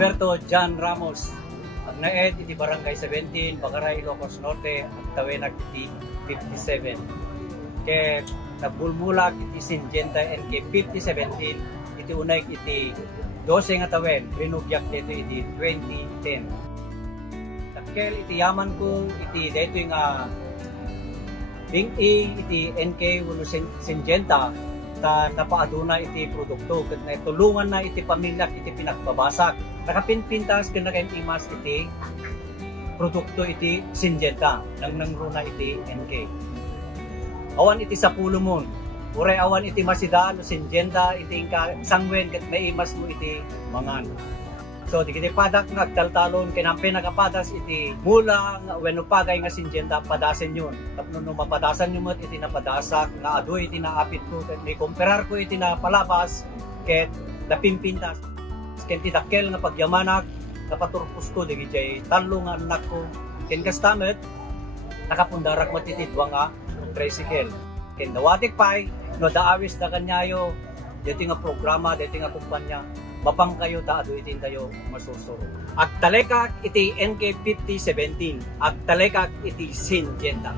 Alberto John Ramos. Agnaed iti Barangay 17, Bagaray, Ilocos Norte, at Tawenag iti 57. Kaya nagbulmulag iti Syngenta NK 5017, iti unay iti 12 nga tawen, rinubyak dito iti 2010. Takkel iti yaman ko iti dito nga bing-i iti NK uno Syngenta ta napaaduna iti produkto ket tulungan na iti pamilya iti pinagbabasak nakapinpintas ken nakaimas iti produkto iti Syngenta nang runa iti NK awan iti sapulumon uray awan iti masidaan no Syngenta iti sangwen ket maimas mo iti mangan. So di kiti padak nga agtaltalon kinampi nagapadas iti mula nga wenno pagay nga Syngenta padasen yun. Tapno no mapadasan yun mo iti napadasak nga adoy iti naapit ko ket ni comparar ko iti napalabas ket napimpintas. Ken ti dakkel nga pagyamanak napaturpos ko di jay talo nga anak ko ken kastamet nakapundarak mat iti duwa nga tricycle. Ken dawatik pay no daawis da kanyayo dito nga programa dito nga kumpanya mapang kayo taado itin tayo masusuro. At talekak iti NK 5017 at talekak iti Syngenta.